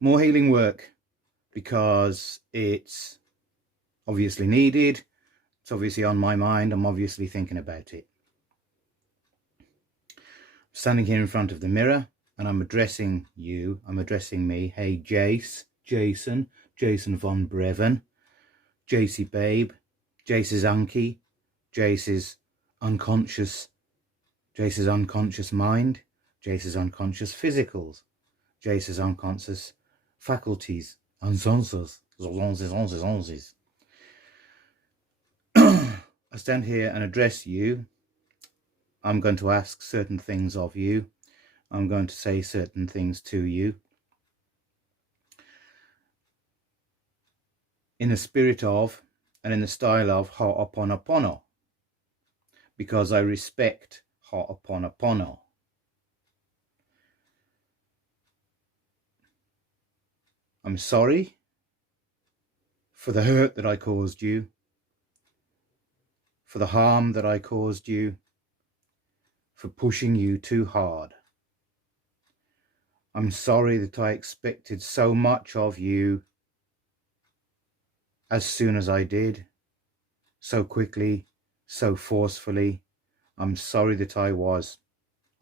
more healing work, because it's obviously needed. It's obviously on my mind. I'm obviously thinking about it. I'm standing here in front of the mirror and I'm addressing you. I'm addressing me. Hey, Jason von Breven, Jacey Babe, Jace's Anki, Jace's unconscious mind, Jace's unconscious physicals, Jace's unconscious faculties, unconscious. I stand here and address you. I'm going to ask certain things of you. I'm going to say certain things to you in the spirit of and in the style of Ho'oponopono, because I respect Ho'oponopono. I'm sorry for the hurt that I caused you, for the harm that I caused you, for pushing you too hard. I'm sorry that I expected so much of you as soon as I did, so quickly, so forcefully. I'm sorry that I was,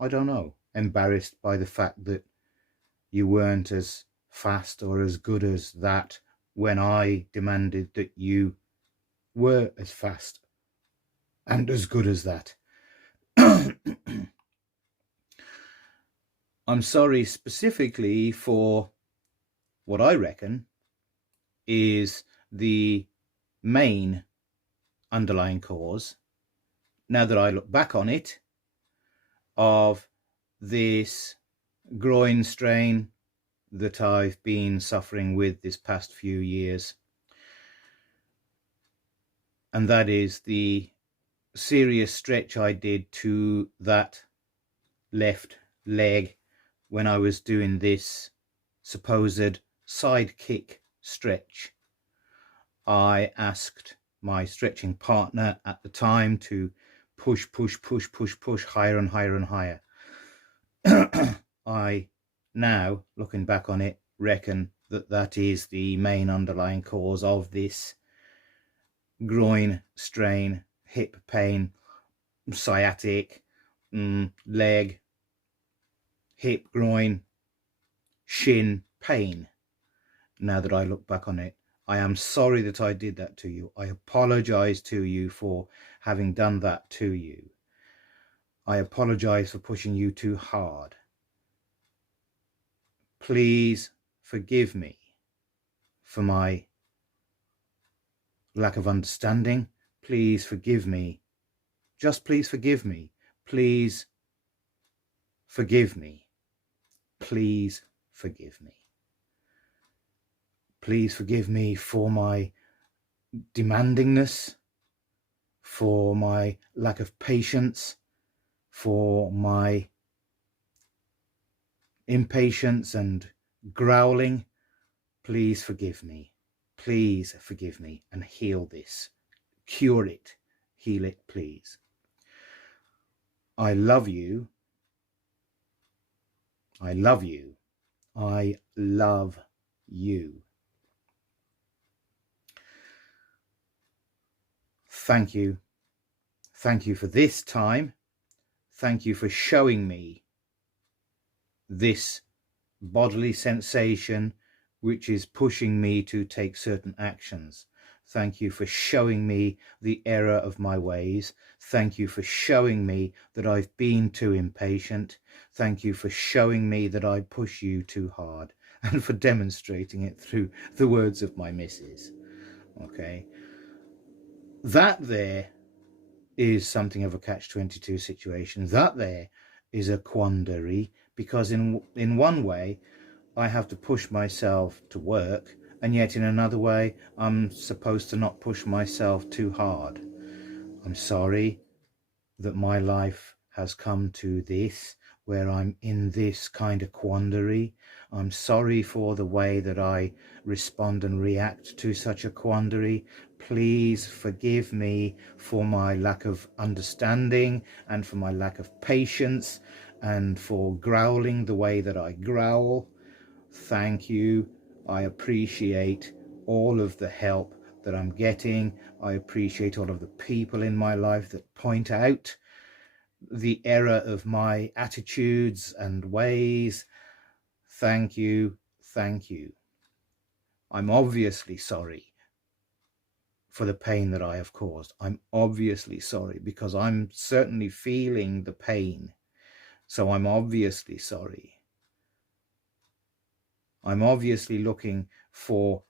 I don't know, embarrassed by the fact that you weren't as fast or as good as that when I demanded that you were as fast and as good as that. I'm sorry specifically for what I reckon is the main underlying cause, now that I look back on it, of this groin strain that I've been suffering with this past few years. And that is the serious stretch I did to that left leg when I was doing this supposed sidekick stretch. I asked my stretching partner at the time to push higher and higher and higher. I now, looking back on it, reckon that that is the main underlying cause of this groin strain, hip pain, sciatic, leg, hip, groin, shin pain. Now that I look back on it, I am sorry that I did that to you. I apologize to you for having done that to you. I apologize for pushing you too hard. Please forgive me for my lack of understanding. Please forgive me. Just please forgive me. Please forgive me. Please forgive me. Please forgive me for my demandingness, for my lack of patience, for my impatience and growling. Please forgive me. Please forgive me and heal this. Cure it. Heal it, please. I love you. I love you. I love you. Thank you. Thank you for this time. Thank you for showing me this bodily sensation which is pushing me to take certain actions. Thank you for showing me the error of my ways. Thank you for showing me that I've been too impatient. Thank you for showing me that I push you too hard, and for demonstrating it through the words of my missus. Okay. That there is something of a catch-22 situation. That there is a quandary, because in one way I have to push myself to work, and yet in another way I'm supposed to not push myself too hard. I'm sorry that my life has come to this, where I'm in this kind of quandary. I'm sorry for the way that I respond and react to such a quandary. Please forgive me for my lack of understanding and for my lack of patience and for growling the way that I growl. Thank you. I appreciate all of the help that I'm getting. I appreciate all of the people in my life that point out the error of my attitudes and ways. Thank you. Thank you. I'm obviously sorry for the pain that I have caused. I'm obviously sorry because I'm certainly feeling the pain. So I'm obviously sorry. I'm obviously looking for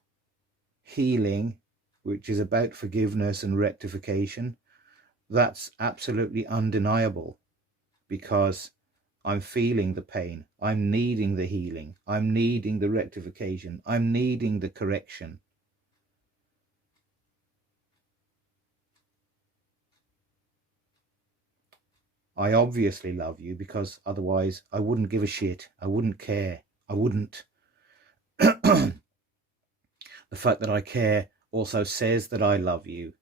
healing, which is about forgiveness and rectification. That's absolutely undeniable because I'm feeling the pain. I'm needing the healing. I'm needing the rectification. I'm needing the correction. I obviously love you because otherwise I wouldn't give a shit. I wouldn't care. I wouldn't. The fact that I care also says that I love you.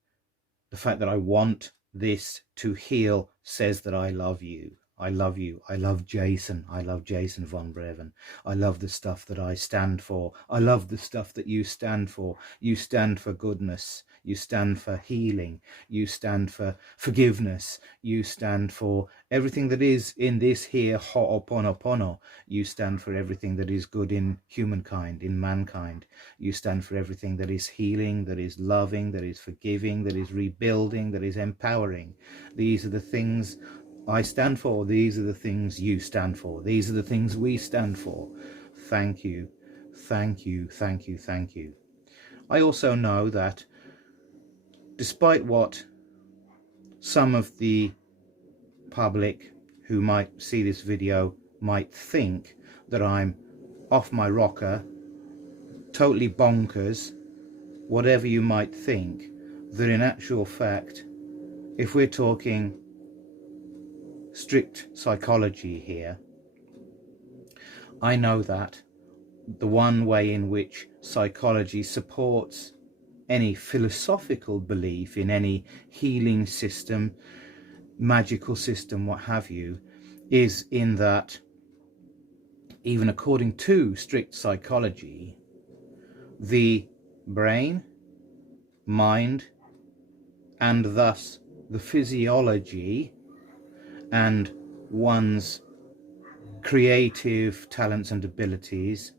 The fact that I want this to heal says that I love you. I love you. I love Jason. I love Jason von Breven. I love the stuff that I stand for. I love the stuff that you stand for. You stand for goodness. You stand for healing. You stand for forgiveness. You stand for everything that is in this here ho'oponopono. You stand for everything that is good in humankind, in mankind. You stand for everything that is healing, that is loving, that is forgiving, that is rebuilding, that is empowering. These are the things I stand for. These are the things you stand for. These are the things we stand for. Thank you. Thank you. Thank you. Thank you. I also know that despite what some of the public who might see this video might think, that I'm off my rocker, totally bonkers, whatever you might think, that in actual fact, if we're talking strict psychology here, I know that the one way in which psychology supports any philosophical belief in any healing system, magical system, what have you, is in that, even according to strict psychology, the brain, mind, and thus the physiology and one's creative talents and abilities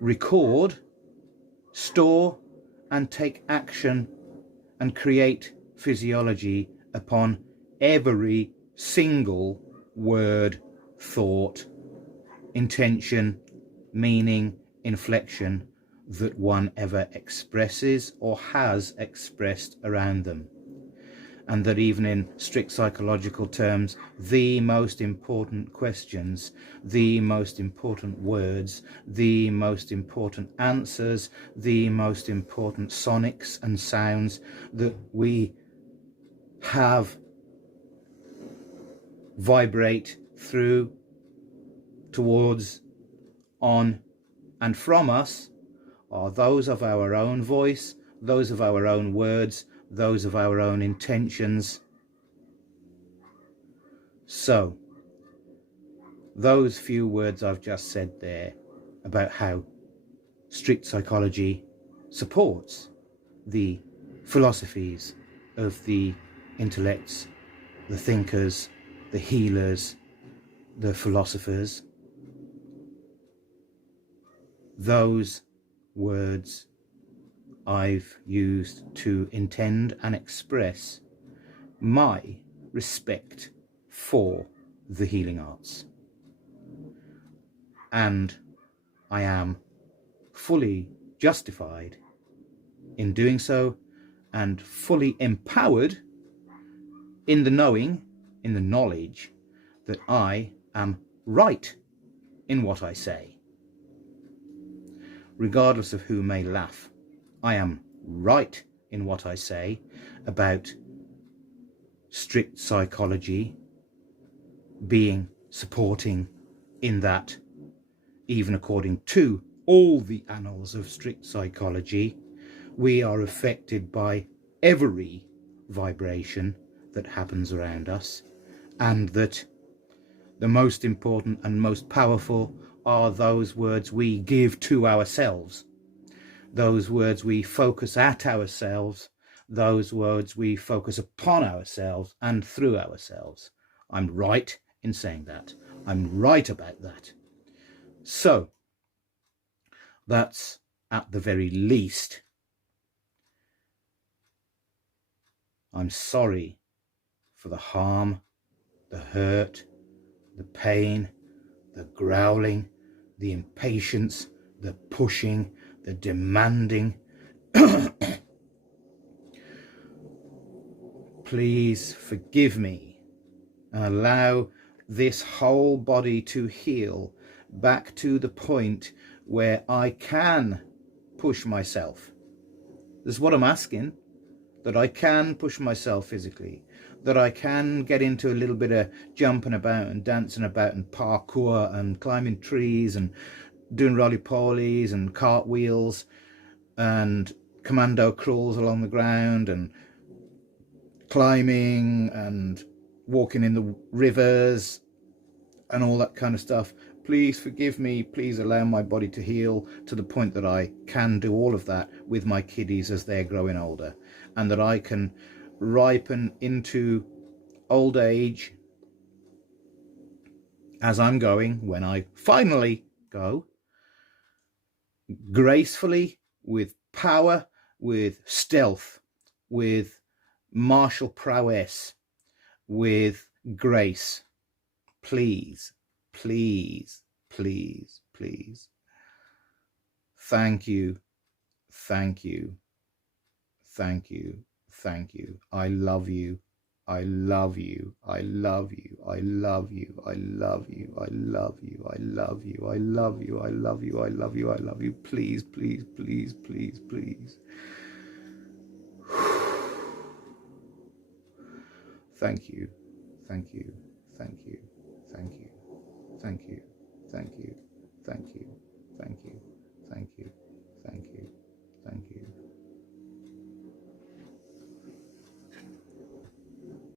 record, store, and take action and create physiology upon every single word, thought, intention, meaning, inflection that one ever expresses or has expressed around them. And that even in strict psychological terms, the most important questions, the most important words, the most important answers, the most important sonics and sounds that we have vibrate through, towards, on, and from us are those of our own voice, those of our own words, those of our own intentions. So, those few words I've just said there about how strict psychology supports the philosophies of the intellects, the thinkers, the healers, the philosophers, those words I've used to intend and express my respect for the healing arts. And I am fully justified in doing so, and fully empowered in the knowing, in the knowledge that I am right in what I say. Regardless of who may laugh, I am right in what I say about strict psychology being supporting in that, even according to all the annals of strict psychology, we are affected by every vibration that happens around us, and that the most important and most powerful are those words we give to ourselves, those words we focus at ourselves, those words we focus upon ourselves and through ourselves. I'm right in saying that. I'm right about that. So that's at the very least. I'm sorry for the harm, the hurt, the pain, the growling, the impatience, the pushing, the demanding. Please forgive me and allow this whole body to heal back to the point where I can push myself. This is what I'm asking, that I can push myself physically, that I can get into a little bit of jumping about and dancing about and parkour and climbing trees and doing roly-polies and cartwheels and commando crawls along the ground and climbing and walking in the rivers and all that kind of stuff. Please forgive me. Please allow my body to heal to the point that I can do all of that with my kiddies as they're growing older, and that I can ripen into old age as I'm going, when I finally go, gracefully, with power, with stealth, with martial prowess, with grace. Please, please, please, please. Thank you, thank you, thank you, thank you. I love you. I love you. I love you. I love you. I love you. I love you. I love you. I love you. I love you. I love you. I love you. Please, please, please, please, please. Thank you. Thank you. Thank you. Thank you. Thank you. Thank you.